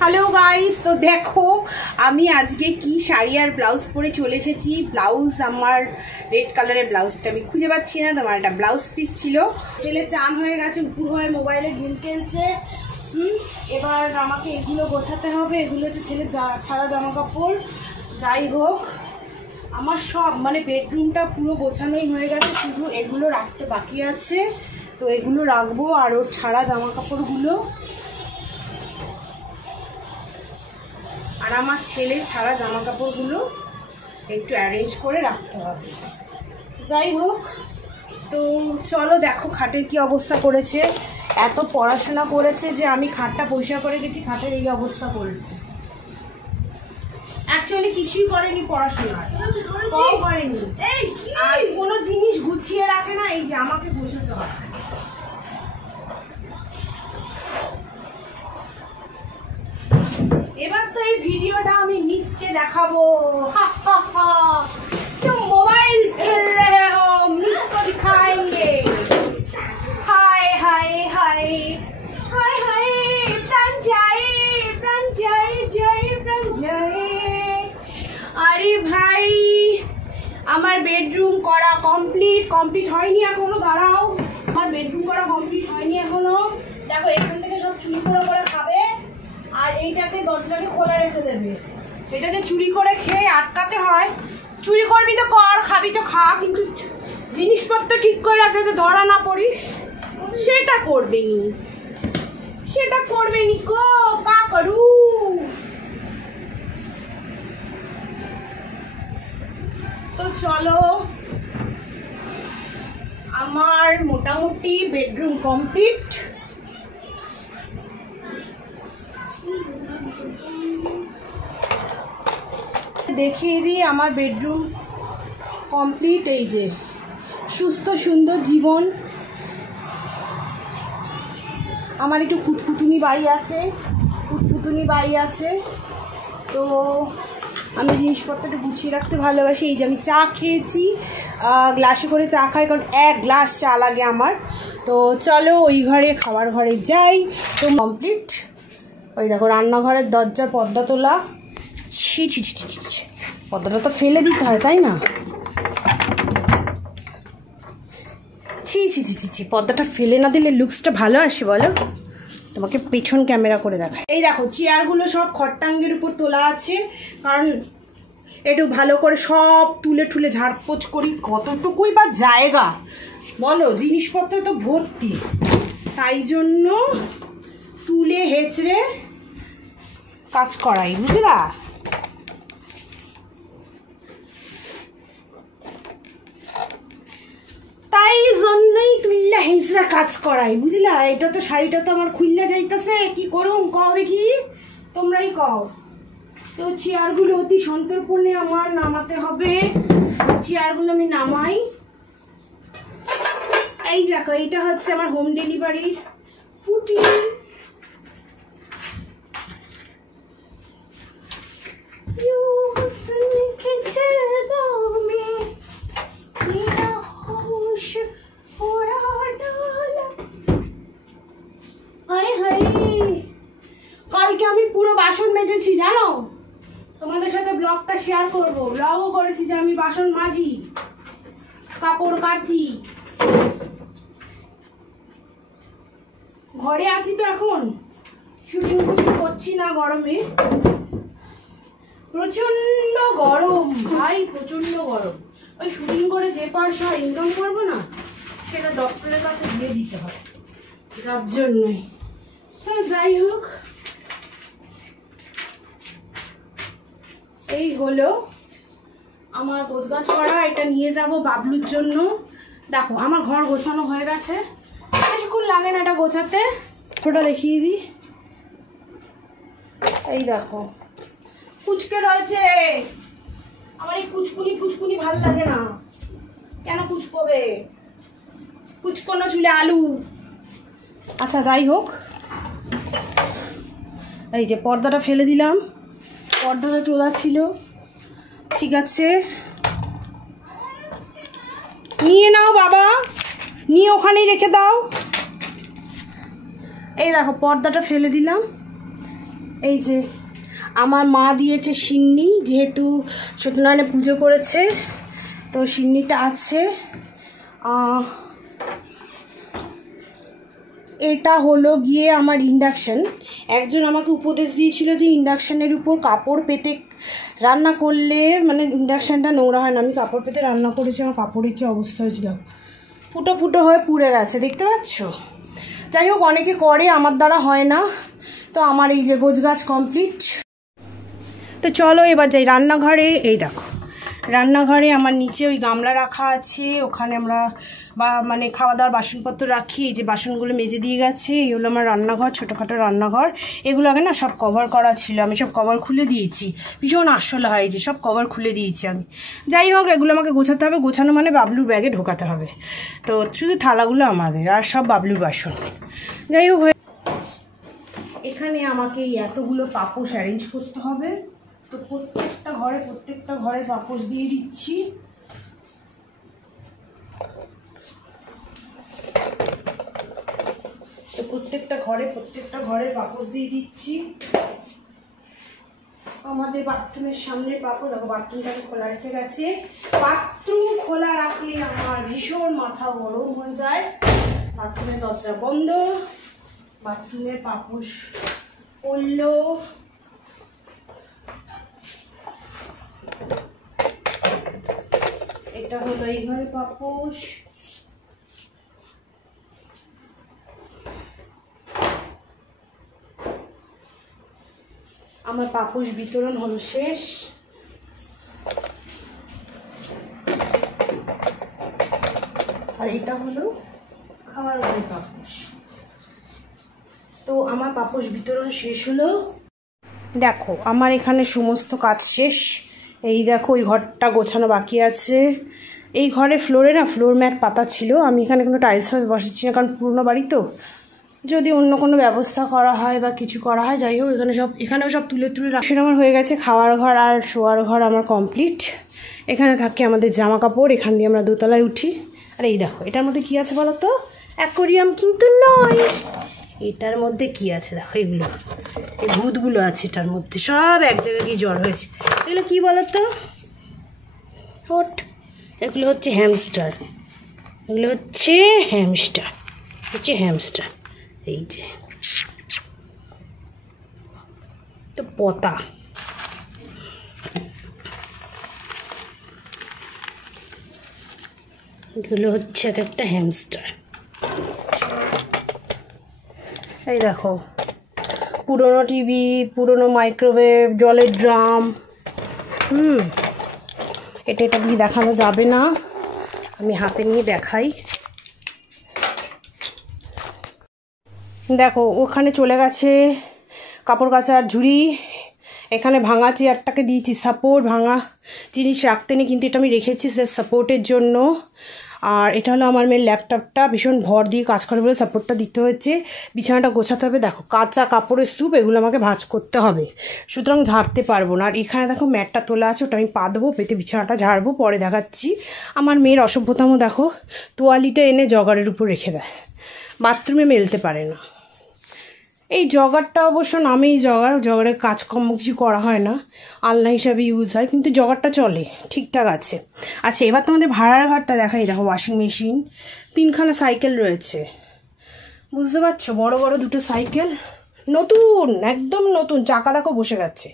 Hello guys, তো দেখো আমি আজকে কি শাড়ি আর ব্লাউজ পরে চলে এসেছি। ব্লাউজ আমার রেড কালারের ব্লাউজটা আমি খুঁজে পাচ্ছি না, তোমার একটা ব্লাউজ পিস ছিল। ছেলে চান হয়ে গেছে, উপর হয়ে মোবাইলে গেম খেলছে। এবার আমাকে এগুলো গোছাতে হবে। এগুলো হচ্ছে ছেলে ছাড়া জামা কাপড়। যাই হোক, আমার সব মানে বেডরুমটা পুরো গোছানোই হয়ে গেছে, শুধু এগুলো রাখতে বাকি আছে। তো এগুলো রাখবো, আর ওর ছাড়া জামা কাপড়গুলো আর আমার ছেলে ছাড়া জামা কাপড়গুলো একটু অ্যারেঞ্জ করে রাখতে হবে। যাই হোক, তো চলো দেখো খাটের কি অবস্থা করেছে। এত পড়াশোনা করেছে যে আমি খাটটা পরিষ্কার করে গেছি, খাটের এই অবস্থা করেছে। অ্যাকচুয়ালি কিছুই করেনি, পড়াশোনা কম করেনি, আর কোনো জিনিস গুছিয়ে রাখে না। এই যে আমাকে গোছাতে হবে। এবার তো এই ভিডিওটা আমি মিসকে দেখাবো। तुम मोबाइल खेल रहे हो, मिस को दिखाएंगे। हाय हाय हाय हाय हाय, प्राण जाए प्राण जाए जाए प्राण जाए। अरे भाई, আমার বেডরুম করা কমপ্লিট হয়নি এখনো। দাঁড়াও, আমার বেডরুম করা কমপ্লিট হয়নি এখনো। দেখো এখান থেকে সব চুরি করে খাবে, আর এইটাকে দরজাটাকে খোলা রেখে দেবে। এটা যে চুরি করে খেয়ে আটকাতে হয়, চুরি করবি তো কর, খাবি তো খা, কিন্তু জিনিসপত্র ঠিক করে রাখতে যাতে ধরা না পড়িস, সেটা করবে নি কো কা করু। তো চলো, আমার মোটামুটি বেডরুম কমপ্লিট। দেখিয়ে দিই আমার বেডরুম কমপ্লিট। এই যে সুস্থ সুন্দর জীবন। আমার একটু খুঁতখুতুনি বাই আছে, তো আমি জিনিসপত্রটা গুছিয়ে রাখতে ভালোবাসি। এই যে আমি চা খেয়েছি, গ্লাসে করে চা খাই, কারণ এক গ্লাস চা লাগে আমার। তো চলো ওই ঘরে, খাবার ঘরে যাই। তো কমপ্লিট। ওই দেখো রান্নাঘরের দরজার পর্দা তোলা। ছি, পর্দাটা তো ফেলে দিতে হয়, তাই না? ছি, পর্দাটা ফেলে না দিলে লুকসটা ভালো আসে বলো? তোমাকে পেছন ক্যামেরা করে দেখায়। এই দেখো চেয়ারগুলো সব খট্টাঙ্গের উপর তোলা আছে, কারণ একটু ভালো করে সব তুলে ঝাড়পোছ করি। কতটুকুই বা জায়গা বলো, জিনিসপত্র তো ভর্তি, তাই জন্য তুলে হেঁচড়ে কাজ করাই, বুঝলা? তাই জন্যই তুইলা হেঁচড়া কাজ করাই, বুঝলা? এটা তো শাড়িটা তো আমার খুললা যাইতেছে, কি করুম কও দেখি, তোমরাই কও। তো চেয়ারগুলো অতি সন্তর্পণে আমার নামাতে হবে। চেয়ারগুলো আমি নামাই। এই দেখো, এইটা হচ্ছে আমার হোম ডেলিভারির পুটি। কালকে আমি পুরো বাসন মেজেছি জানো, তোমাদের সাথে ব্লগটা শেয়ার করবো। ব্লগও করেছি যে আমি বাসন মাজি, কাপড় কাচি। ঘরে আছি তো এখন, শুটিং করছি না গরমে। প্রচন্ড গরম ভাই, প্রচন্ড গরম। ওই শুটিং করে যে পয়সা ইনকাম করবো না, সেটা ডক্টরের কাছে দিয়ে দিতে হয়, যার জন্যই। তো যাই হোক, এই হলো আমার গোছগাছ করা। এটা নিয়ে যাব বাবলুর জন্য। দেখো আমার ঘর গোছানো হয়ে গেছে, বেশিক্ষণ লাগে না এটা গোছাতে। ওটা দেখিয়ে দিই। এই দেখো কুচকে রয়েছে। আমার এই কুচকুনি ভাল লাগে না। কেন কুচকোবে? কুচকোনো চুলে আলু। আচ্ছা যাই হোক, এই যে পর্দাটা ফেলে দিলাম, পর্দাটা তোলা ছিল, ঠিক আছে। নিয়ে নাও বাবা, নিয়ে ওখানেই রেখে দাও। এই দেখো পর্দাটা ফেলে দিলাম। এই যে আমার মা দিয়েছে সিন্নি, যেহেতু সত্যনারায়ণে পুজো করেছে তো সিন্নিটা আছে। এটা হলো গিয়ে আমার ইন্ডাকশান। একজন আমাকে উপদেশ দিয়েছিল যে ইন্ডাকশানের উপর কাপড় পেতে রান্না করলে মানে ইন্ডাকশানটা নোংরা হয় না। আমি কাপড় পেতে রান্না করেছি, আমার কাপড়ের কী অবস্থা হয়েছিল, ফুটো ফুটো হয়ে পুড়ে গেছে, দেখতে পাচ্ছ। যাই হোক, অনেকে করে, আমার দ্বারা হয় না। তো আমার এই যে গোছগাছ কমপ্লিট। তো চলো এবার যাই রান্নাঘরে। এই দেখো রান্নাঘরে আমার নিচে ওই গামলা রাখা আছে, ওখানে আমরা মানে খাওয়া দাওয়ার বাসনপত্র রাখি। এই যে বাসনগুলো মেজে দিয়ে গেছে। এই হলো আমার রান্নাঘর, ছোটোখাটো রান্নাঘর। এগুলো আগে না সব কভার করা ছিল, আমি সব কভার খুলে দিয়েছি। ভীষণ আসলে হয় যে সব কভার খুলে দিয়েছি আমি। যাই হোক, এগুলো আমাকে গোছাতে হবে, গোছানো মানে বাবলুর ব্যাগে ঢোকাতে হবে। তো শুধু থালাগুলো আমাদের, আর সব বাবলুর বাসন। যাই হোক, এখানে আমাকে এতগুলো পাপোশ অ্যারেঞ্জ করতে হবে। তো প্রত্যেকটা ঘরে পাপোশ দিয়ে দিচ্ছি। তো প্রত্যেকটা ঘরে পাপোশ দিয়ে দিচ্ছি। আমাদের বাথরুমের সামনে পাপোশ, দেখো বাথরুমটাকে খোলা রেখে গেছে। বাথরুম খোলা রাখলে আমার ভীষণ মাথা গরম হয়ে যায়। বাথরুমের দরজা বন্ধ, বাথরুমের পাপোশ পড়লো। এটা হলো এই ঘরে পাপোশ। আমার পাপোশ বিতরণ হলো শেষ। আর এটা হলো খাওয়ার ঘরে পাপোশ। তো আমার পাপোশ বিতরণ শেষ হলো। দেখো আমার এখানে সমস্ত কাজ শেষ। এই দেখো ওই ঘরটা গোছানো বাকি আছে। এই ঘরে ফ্লোরে না ফ্লোর ম্যাট পাতা ছিল, আমি এখানে কোনো টাইলস ফাইলস বসাচ্ছি না, কারণ পুরনো বাড়ি তো, যদি অন্য কোনো ব্যবস্থা করা হয় বা কিছু করা হয়। যাই হোক, এখানেও সব তুলে রাখি। আমার হয়ে গেছে খাওয়ার ঘর আর শোয়ার ঘর আমার কমপ্লিট। এখানে থাকে আমাদের জামা কাপড়, এখান দিয়ে আমরা দোতলায় উঠি। আর এই দেখো এটার মধ্যে কী আছে বলো তো? অ্যাকোরিয়াম কিন্তু নয়, এটার মধ্যে কি আছে দেখো, এগুলো এই ভূতগুলো আছে এটার মধ্যে, সব এক জায়গায় গিয়ে জড় হয়েছে। এগুলো কী বলো তো? এগুলো হচ্ছে হ্যামস্টার, এগুলো হচ্ছে হ্যামস্টার। এই যে তো পতা, এগুলো হচ্ছে এক একটা হ্যামস্টার। এই দেখো পুরনো টিভি, পুরনো মাইক্রোওয়েভ, জলের ড্রাম। এটা দিয়ে দেখানো যাবে না, আমি হাতে নিয়ে দেখাই। দেখো ওখানে চলে গেছে কাপড় কাচার ঝুড়ি। এখানে ভাঙা চেয়ারটাকে দিয়েছি সাপোর্ট, ভাঙা জিনিস রাখতে নেই, কিন্তু এটা আমি রেখেছি সে সাপোর্টের জন্য। আর এটা হলো আমার মেয়ের ল্যাপটপটা, ভীষণ ভর দিয়ে কাজ করে বলে সাপোর্টটা দিতে হচ্ছে। বিছানাটা গোছাতে হবে, দেখো কাঁচা কাপড়ের স্তূপ, এগুলো আমাকে ভাঁজ করতে হবে, সুতরাং ঝাড়তে পারবো না। আর এখানে দেখো ম্যাটটা তোলা আছে, ওটা আমি পা দেবো, পেতে বিছানাটা ঝাড়বো, পরে দেখাচ্ছি। আমার মেয়ের অসভ্যতামও দেখো, তোয়ালিটা এনে জগারের উপর রেখে দেয়, বাথরুমে মেলতে পারে না। এই জগারটা অবশ্য নামেই জগারের কাজকর্ম কিছু করা হয় না, আলনা হিসাবে ইউজ হয়, কিন্তু জগারটা চলে, ঠিকঠাক আছে। আচ্ছা এবার তোমাদের ভাড়ার ঘরটা দেখাই। দেখো ওয়াশিং মেশিন, 3খানা সাইকেল রয়েছে, বুঝতে পারছো, বড় বড় 2টো সাইকেল, নতুন একদম নতুন, চাকা দেখো বসে গেছে।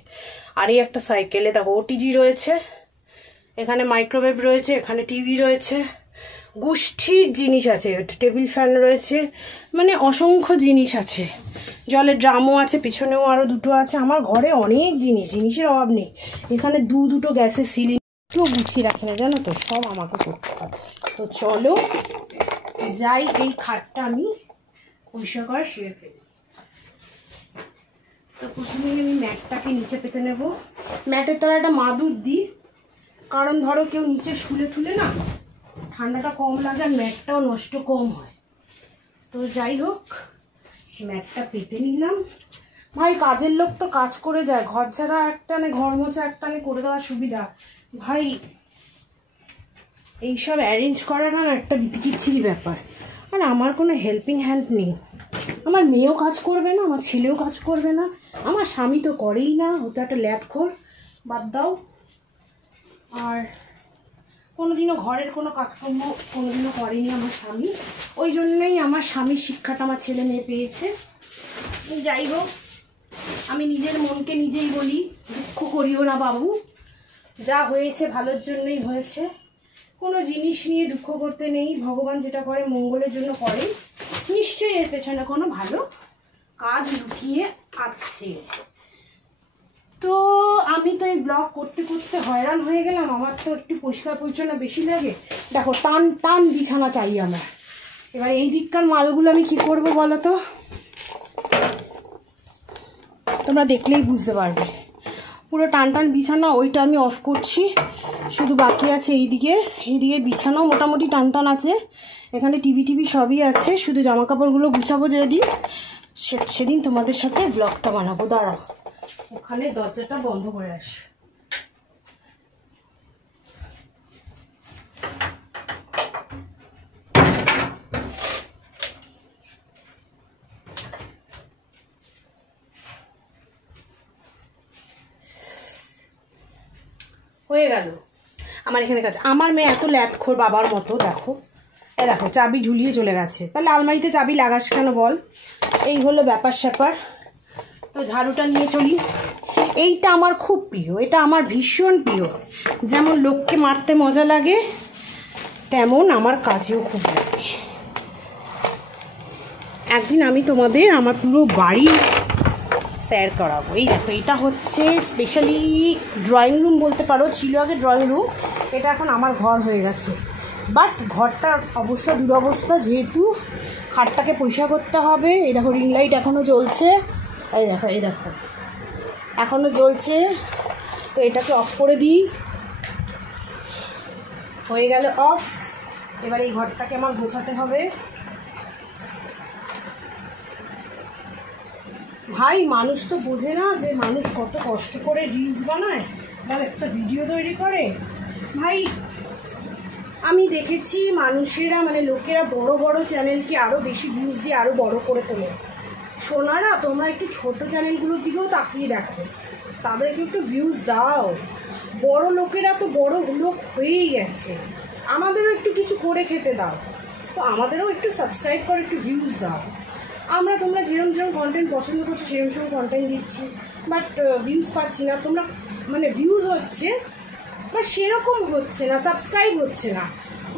আর এই একটা সাইকেলে দেখো ওটিজি রয়েছে, এখানে মাইক্রোওয়েভ রয়েছে, এখানে টিভি রয়েছে, গোষ্ঠীর জিনিস আছে, টেবিল ফ্যান রয়েছে, মানে অসংখ্য জিনিস আছে। জলের ড্রামও আছে, পিছনেও আরও 2টো আছে। আমার ঘরে অনেক জিনিসের অভাব নেই। এখানে 2 গ্যাসের সিলিন্ডার গুছিয়ে রাখি না, জানো তো, সব আমাকে করতে হবে। তো চলো যাই, এই খাটটা আমি পরিষ্কার করে শুয়ে ফেলি। তো প্রথমে আমি ম্যাটটাকে নিচে পেতে নেব। ম্যাটের তলায় একটা মাদুর দিই, কারণ ধরো কেউ নিচে শুলে না, ঠান্ডাটা কম লাগে আর ম্যাটটাও নষ্ট কম হয়। তো যাই হোক, ম্যাটটা পেতে নিলাম। ভাই কাজের লোক তো কাজ করে যায়, ঘর ছাড়া একটানে, ঘর মোছা একটানে করে দেওয়ার সুবিধা। ভাই এইসব অ্যারেঞ্জ করা না একটা বিতিকিচ্ছিরি ব্যাপার, আর আমার কোনো হেল্পিং হ্যান্ড নেই। আমার মেয়েও কাজ করবে না, আমার ছেলেও কাজ করবে না, আমার স্বামী তো করেই না, ও তো একটা ল্যাদখোর, বাদ দাও। আর কোনোদিনও ঘরের কোনো কাজকর্ম কোনোদিনও করেনি আমার স্বামী, ওই জন্যই আমার স্বামীর শিক্ষাটা আমার ছেলে মেয়ে পেয়েছে। যাই হোক, আমি নিজের মনকে নিজেই বলি, দুঃখ করিও না বাবু, যা হয়েছে ভালোর জন্যই হয়েছে, কোনো জিনিস নিয়ে দুঃখ করতে নেই। ভগবান যেটা করে মঙ্গলের জন্য করে, নিশ্চয়ই এর পেছনে কোনো ভালো কাজ লুকিয়ে আছে। তো আমি তো এই ব্লগ করতে করতে হয়রান হয়ে গেলাম, আমার তো একটু পরিষ্কার পরিচ্ছন্ন বেশি লাগে। দেখো টান টান বিছানা চাই আমার। এবার এই দিককার মালগুলো আমি কি করব বলো তো, তোমরা দেখলেই বুঝতে পারবে। পুরো টান টান বিছানা, ওইটা আমি অফ করছি, শুধু বাকি আছে এইদিকে বিছানাও মোটামুটি টান টান আছে, এখানে টিভি সবই আছে, শুধু জামা কাপড়গুলো গুছাবো যেদিন, সেদিন তোমাদের সাথে ব্লগটা বানাবো। দাঁড়াও, ওখানে দরজাটা বন্ধ করে আসি। হয়ে গেল আমার এখানে কাজ। আমার মেয়ে এত ল্যাদখোর বাবার মতো, দেখো দেখো চাবি ঝুলিয়ে চলে গেছে, তাহলে আলমারিতে চাবি লাগাস কেন বল? এই হলো ব্যাপার স্যাপার। তো ঝাড়ুটা নিয়ে চলি। এইটা আমার খুব প্রিয়, এটা আমার ভীষণ প্রিয়। যেমন লোককে মারতে মজা লাগে, তেমন আমার কাজেও খুব লাগে। একদিন আমি তোমাদের আমার পুরো বাড়ি শেয়ার করাবো। এই দেখো, এটা হচ্ছে স্পেশালি ড্রয়িং রুম বলতে পারো, ছিল আগে ড্রয়িং রুম, এটা এখন আমার ঘর হয়ে গেছে। বাট ঘরটার অবস্থা দুরবস্থা, যেহেতু খাটটাকে পয়সা করতে হবে। এই দেখো রিং লাইট এখনও জ্বলছে, এই দেখো এখনও জ্বলছে। তো এটাকে অফ করে দিই, হয়ে গেল অফ। এবার এই ঘরটাকে আমার গোছাতে হবে। ভাই মানুষ তো বোঝে না যে মানুষ কত কষ্ট করে রিলস বানায় বা একটা ভিডিও তৈরি করে। ভাই আমি দেখেছি মানুষেরা মানে লোকেরা বড় বড় চ্যানেলকে আরও বেশি ভিউজ দিয়ে আরও বড় করে তোলে। সোনারা তোমরা একটু ছোট চ্যানেলগুলোর দিকেও তাকিয়ে দেখো, তাদেরকে একটু ভিউজ দাও। বড় লোকেরা তো বড় লোক হয়েই গেছে, আমাদেরও একটু কিছু করে খেতে দাও। তো আমাদেরও একটু সাবস্ক্রাইব করে একটু ভিউজ দাও। আমরা তোমরা যেরকম কন্টেন্ট পছন্দ করছো সেরকম কন্টেন্ট দিচ্ছি, বাট ভিউজ পাচ্ছি না। তোমরা মানে ভিউজ হচ্ছে বা সেরকম হচ্ছে না, সাবস্ক্রাইব হচ্ছে না।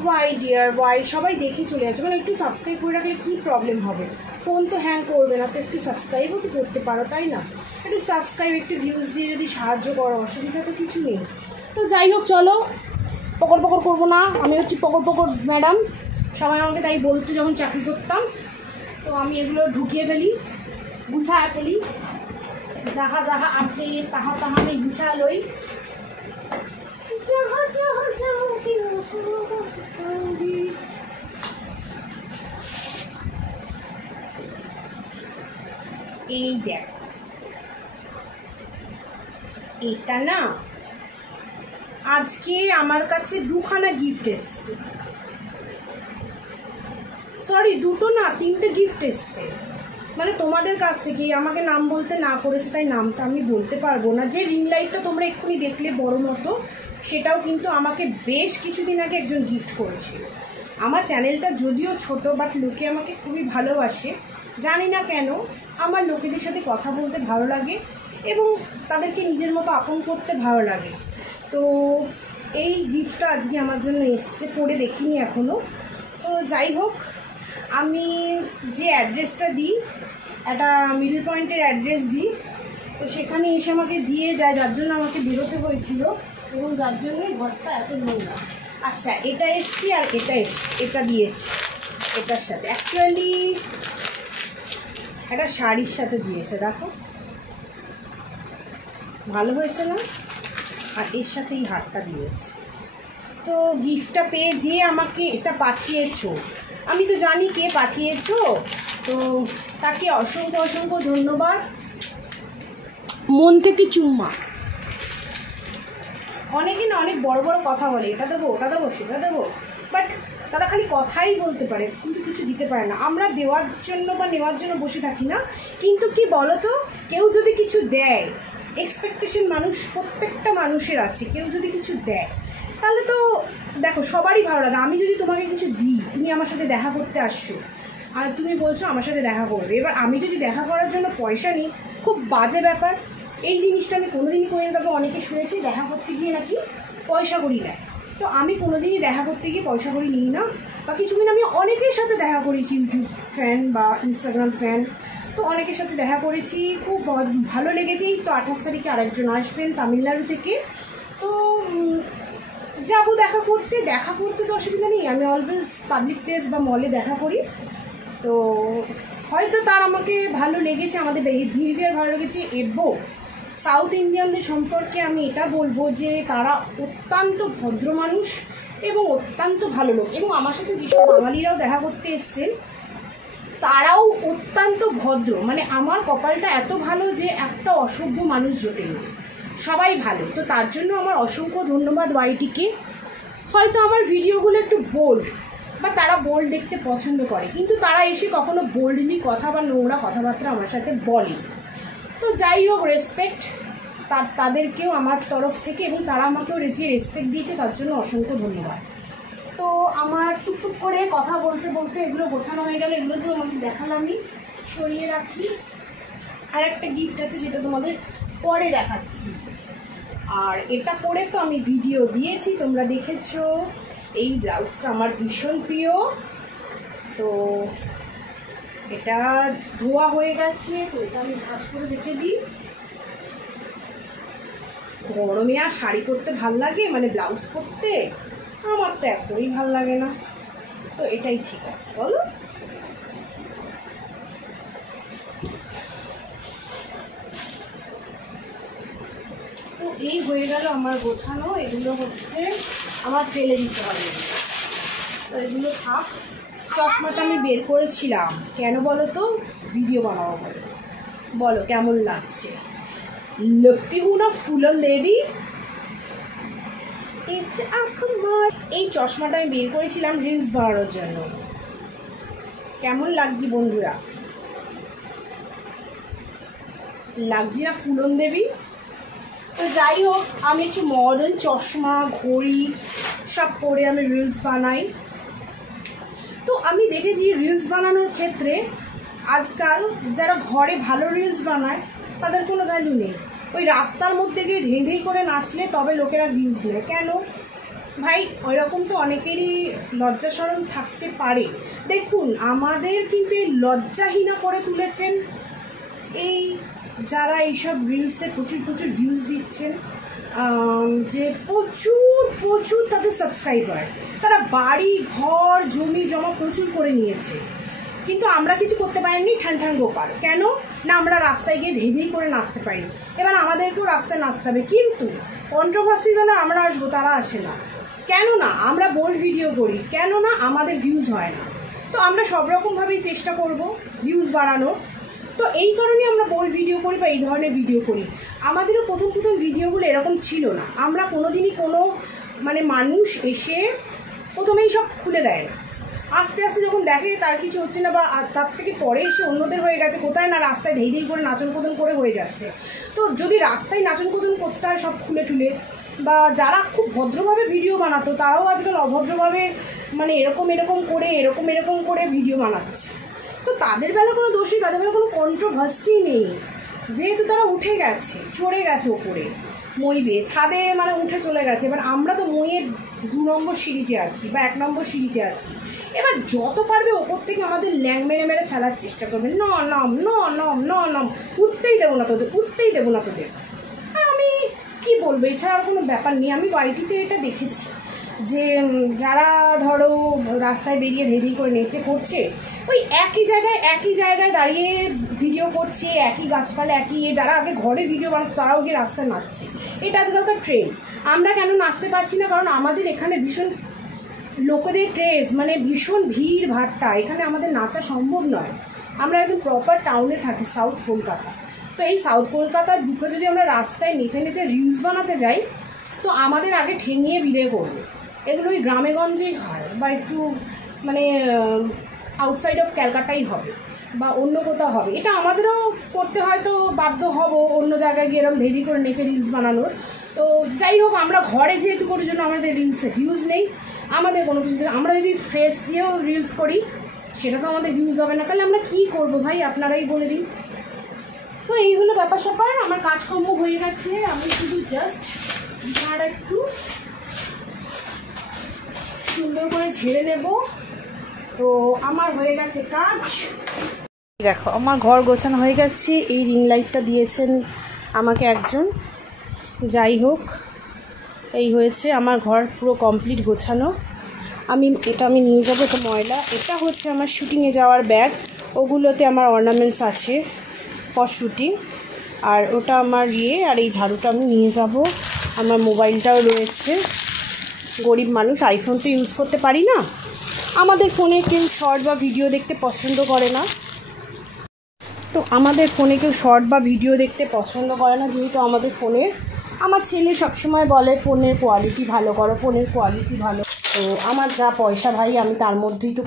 ওয়াই ডিয়ার ওয়াই, সবাই দেখে চলে যাচ্ছে। মানে একটু সাবস্ক্রাইব করে রাখলে কী প্রবলেম হবে? ফোন তো হ্যাং করবে না, তো একটু সাবস্ক্রাইবও তো করতে পারো, তাই না? একটু সাবস্ক্রাইব একটু ভিউজ দিয়ে যদি সাহায্য করো, অসুবিধা তো কিছু নেই। তো যাই হোক, চলো পকর করবো না, আমি হচ্ছি পকর ম্যাডাম, সবাই আমাকে তাই বলতো যখন চাকরি করতাম। তো আমি এগুলো ঢুকিয়ে ফেলি, গুছায় ফেলি, যাহা যাহা আছে তাহা আমি গুছা লই। এই দেখো, এটা না আজকে আমার কাছে দুখানা গিফট এসছে, সরি দুটো না, তিনটে গিফট এসছে। মানে তোমাদের কাছ থেকে, আমাকে নাম বলতে না করেছে তাই নামটা আমি বলতে পারবো না। যে রিং লাইটটা তোমরা এক্ষুনি দেখলে বড় মতো, সেটাও কিন্তু আমাকে বেশ কিছুদিন আগে একজন গিফট করেছিল। আমার চ্যানেলটা যদিও ছোট, বাট লোকে আমাকে খুবই ভালোবাসে, জানি না কেন। আমার লোকেদের সাথে কথা বলতে ভালো লাগে এবং তাদেরকে নিজের মতো আপন করতে ভালো লাগে। তো এই গিফটটা আজকে আমার জন্য এসছে, পড়ে দেখিনি এখনও। তো যাই হোক, আমি যে অ্যাড্রেসটা দিই, একটা মিডল পয়েন্টের অ্যাড্রেস দিই, তো সেখানে এসে আমাকে দিয়ে যায়, যার জন্য আমাকে বেরোতে হয়েছিল এবং যার জন্যই ঘরটা এত নোংরা। আচ্ছা, এটা এসছি আর এটা দিয়েছি এটার সাথে, অ্যাকচুয়ালি একটা শাড়ির সাথে দিয়েছে, দেখো ভালো হয়েছে না? আর এর সাথে এই হারটা দিয়েছে। তো গিফটটা পেয়ে যে আমাকে এটা পাঠিয়েছো, আমি তো জানি কে পাঠিয়েছো, তো তাকে অসংখ্য ধন্যবাদ, মন থেকে চুম্মা। অনেকে না অনেক বড় বড় কথা বলে, এটা দেবো ওটা দেবো সেটা দেবো, বাট তারা খালি কথাই বলতে পারে কিন্তু কিছু দিতে পারে না। আমরা দেওয়ার জন্য বা নেওয়ার জন্য বসে থাকি না, কিন্তু কি বলো তো, কেউ যদি কিছু দেয়, এক্সপেকটেশন প্রত্যেকটা মানুষের আছে, কেউ যদি কিছু দেয় তাহলে তো দেখো সবারই ভালো লাগে। আমি যদি তোমাকে কিছু দিই, তুমি আমার সাথে দেখা করতে আসছো আর তুমি বলছো আমার সাথে দেখা করবে, এবার আমি যদি দেখা করার জন্য পয়সা নিই, খুব বাজে ব্যাপার। এই জিনিসটা আমি কোনোদিনই করি না। তবে অনেকে শুনেছি দেখা করতে গিয়ে নাকি পয়সা করি নেয়, তো আমি কোনোদিনই দেখা করতে গিয়ে পয়সা করি নিই না। বা কিছুদিন আমি অনেকের সাথে দেখা করেছি, ইউটিউব ফ্যান বা ইনস্টাগ্রাম ফ্যান, তো অনেকের সাথে দেখা করেছি, খুব ভালো লেগেছে। তো 28 তারিখে আরেকজন আসবেন তামিলনাড়ু থেকে, তো যাবো দেখা করতে তো অসুবিধা নেই। আমি অলওয়েজ পাবলিক প্লেস বা মলে দেখা করি, তো হয়তো তার আমাকে ভালো লেগেছে, আমাদের বিহেভিয়ার ভালো লেগেছে। এবং সাউথ ইন্ডিয়ানদের সম্পর্কে আমি এটা বলবো যে তারা অত্যন্ত ভদ্র মানুষ এবং অত্যন্ত ভালো লোক। এবং আমার সাথে যেসব বাঙালিরাও দেখা করতে এসছেন তারাও অত্যন্ত ভদ্র। মানে আমার কপালটা এত ভালো যে একটা অসভ্য মানুষ জোটে না, সবাই ভালো। তো তার জন্য আমার অসংখ্য ধন্যবাদ ওয়াইটিকে। হয়তো আমার ভিডিওগুলো একটু বোল্ড বা তারা বোল্ড দেখতে পছন্দ করে, কিন্তু তারা এসে কখনো বোল্ডলি কথা বা নোংরা কথাবার্তা আমার সাথে বলে। তো যাই হোক, রেসপেক্ট তাদেরকেও আমার তরফ থেকে, এবং তারা আমাকেও যে রেসপেক্ট দিয়েছে তার জন্য অসংখ্য ধন্যবাদ। তো আমার টুকটুক করে কথা বলতে বলতে এগুলো গোছানো হয়ে গেল। এগুলো তো আমাকে দেখালামই, সরিয়ে রাখি। আর একটা গিফট আছে, সেটা তোমাদের পরে দেখাচ্ছি। আর এটা পরে তো আমি ভিডিও দিয়েছি, তোমরা দেখেছো। এই ব্লাউজটা আমার ভীষণ প্রিয়, তো এটা ধোয়া হয়ে গেছে, তো এটা আমি ভাঁজ করে রেখে দিই। গরমে আর শাড়ি পরতে ভাল লাগে, মানে ব্লাউজ পরতে আমার তো একদমই ভাল লাগে না, তো এটাই ঠিক আছে বলো। তো এই হয়ে গেল আমার গোছানো। এগুলো হচ্ছে আমার ফেলে দিতে হবে, তো এগুলো থাক। চশমাটা আমি বের করেছিলাম কেন বলো তো, ভিডিও বানাবো বলে। বলো কেমন লাগছে, लगती हूँ ना फूलन देवी। এই চশমাটা আমি বের করেছিলাম রিলস বানানোর জন্য। কেমন লাগছে বন্ধুরা, লাগছে না ফুলন দেবী? তো যাই হোক, আমি একটু মডার্ন চশমা ঘড়ি সব পরে আমি রিলস বানাই। তো আমি দেখেছি রিলস বানানোর ক্ষেত্রে আজকাল যারা ঘরে ভালো রিলস বানায় তাদের কোনো ভ্যালু নেই। ওই রাস্তার মধ্যে গিয়ে ধেই ধেই করে নাচলে তবে লোকেরা ভিউজ নেয়। কেন ভাই, ওইরকম তো অনেকেরই লজ্জা শরম থাকতে পারে। দেখুন, আমাদের কিন্তু এই লজ্জাহীনা করে তুলেছেন এই যারা এইসব রিলসে প্রচুর প্রচুর ভিউজ দিচ্ছেন, যে প্রচুর প্রচুর তাদের সাবস্ক্রাইবার, তারা বাড়ি ঘর জমি জমা প্রচুর করে নিয়েছে, কিন্তু আমরা কিছু করতে পারিনি। ঠান গোপাল কেন না, আমরা রাস্তায় গিয়ে ধেই ধেই করে নাচতে পারিনি। এবার আমাদেরকেও রাস্তায় নাচতে হবে, কিন্তু কন্ট্রোভার্সি বেলা আমরা আসবো, তারা আসে না। কেন না, আমরা বোল্ড ভিডিও করি, কেন না আমাদের ভিউজ হয় না। তো আমরা সব রকমভাবেই চেষ্টা করব ভিউজ বাড়ানো। তো এই কারণে আমরা বোল্ড ভিডিও করি বা এই ধরনের ভিডিও করি। আমাদেরও প্রথম ভিডিওগুলো এরকম ছিল না। আমরা কোনোদিনই কোনো মানুষ এসে প্রথমেই সব খুলে দেয় না। আস্তে আস্তে যখন দেখে তার কিছু হচ্ছে না বা তার থেকে পরে এসে অন্যদের হয়ে গেছে, কোথায় না রাস্তায় ধেই ধেই করে নাচন কোদন করে হয়ে যাচ্ছে। তো যদি রাস্তায় নাচন কোদন করতে হয় সব খুলে টুলে, বা যারা খুব ভদ্রভাবে ভিডিও বানাতো তারাও আজকাল অভদ্রভাবে এরকম করে ভিডিও বানাচ্ছে। তো তাদের বেলা কোনো দোষী, তাদের বেলা কোনো কন্ট্রোভার্সি নেই, যেহেতু তারা উঠে গেছে, চড়ে গেছে ওপরে মই বেয়ে, ছাদে উঠে চলে গেছে। এবার আমরা তো মইয়ের 2 নম্বর সিঁড়িতে আছি বা 1 নম্বর সিঁড়িতে আছি। এবার যত পারবে ওপর থেকে আমাদের ল্যাং মেরে মেরে ফেলার চেষ্টা করবে। নম উঠতেই দেবো না তোদের। আমি কি বলবো, এছাড়া আর কোনো ব্যাপার নেই। আমি ওয়াইটিতে এটা দেখেছি যে যারা ধরো রাস্তায় বেরিয়ে ধেই করে নেচে করছে, ওই একই জায়গায় দাঁড়িয়ে ভিডিও করছে, একই গাছপালা একই যারা আগে ঘরে ভিডিও বানাতো তারাও গিয়ে রাস্তায় নাচছে। এটা আজকালকার ট্রেন্ড। আমরা কেন নাচতে পারছি না? কারণ আমাদের এখানে ভীষণ লোকেদের ক্রেজ, ভীষণ ভিড় ভাট্টা, এখানে আমাদের নাচা সম্ভব নয়। আমরা একদম প্রপার টাউনে থাকি, সাউথ কলকাতা। তো এই সাউথ কলকাতার বুকে যদি আমরা রাস্তায় নেচে নেচে রিলস বানাতে যাই, তো আমাদের আগে ঠেঙিয়ে বিদে করবে। এগুলো ওই গ্রামেগঞ্জেই হয় বা একটু মানে আউটসাইড অফ ক্যালকাটাই হবে বা অন্য কোথাও হবে। এটা আমাদেরও করতে হয়তো বাধ্য হব অন্য জায়গায় গিয়ে এরকম দেরি করে নেচে রিলস বানানোর। তো যাই হোক, আমরা ঘরে যেহেতু করি জন্য আমাদের রিলসে ভিউজ নেই। আমাদের কোনো কিছু আমরা যদি ফেস দিয়েও রিলস করি সেটা তো আমাদের ভিউজ হবে না, তাহলে আমরা কী করবো ভাই আপনারাই বলে দিন। তো এই হলো ব্যাপার স্যাপার। আমার কাজকর্ম হয়ে গেছে, আমি শুধু জাস্ট বিছানাটা একটু সুন্দর করে ঝেড়ে নেব। তো আমার হয়ে গেছে কাজ। দেখো আমার ঘর গোছানো হয়ে গেছে। এই রিং লাইটটা দিয়েছেন আমাকে একজন। যাই হোক, এই হয়েছে আমার ঘর পুরো কমপ্লিট গোছানো। এটা আমি নিয়ে যাবো, এটা ময়লা। এটা হচ্ছে আমার শুটিংয়ে যাওয়ার ব্যাগ, ওগুলোতে আমার অর্নামেন্টস আছে ফর শুটিং। আর ওটা আমার আর এই ঝাড়ুটা আমি নিয়ে যাব। আমার মোবাইলটাও রয়েছে। গরিব মানুষ, আইফোন তো ইউজ করতে পারি না। আমাদের ফোনে কেউ শর্ট বা ভিডিও দেখতে পছন্দ করে না, যেহেতু আমাদের ফোনের, আমার ছেলে সবসময় বলে ফোনের কোয়ালিটি ভালো করো, ফোনের কোয়ালিটি ভালো। তো আমার যা পয়সা ভাই, আমি তার মধ্যেই তো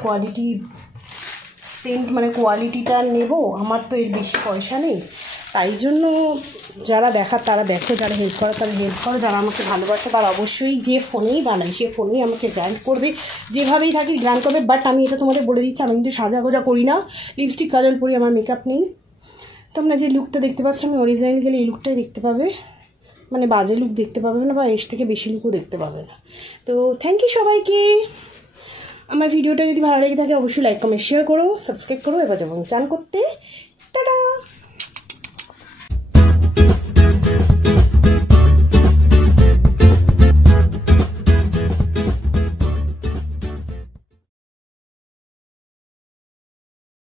কোয়ালিটিটা নেব। আমার তো এর বেশি পয়সা নেই, তাই জন্য যারা দেখার তারা দেখো, যারা হেল্প করো তারা হেল্প করো, যারা আমাকে ভালোবাসে তারা অবশ্যই যে ফোনেই বানায় সে ফোনেই আমাকে গ্র্যান্ড করবে, যেভাবেই থাকি গ্র্যান্ড করবে। বাট আমি এটা তোমাদের বলে দিচ্ছি, আমি কিন্তু সাজাগোজা করি না, লিপস্টিক কাজল পরি, আমার মেকআপ নেই। তোমরা যে লুকটা দেখতে পাচ্ছ আমি অরিজিনাল গেলে এই লুকটাই দেখতে পাবে, মানে বাজে লুক দেখতে পাবে না বা এর থেকে বেশি লুকও দেখতে পাবে না। তো থ্যাংক ইউ সবাইকে। আমার ভিডিওটা যদি ভালো লেগে থাকে অবশ্যই লাইক কমেন্ট শেয়ার করো, সাবস্ক্রাইব করো। এবার যাবো চান করতে।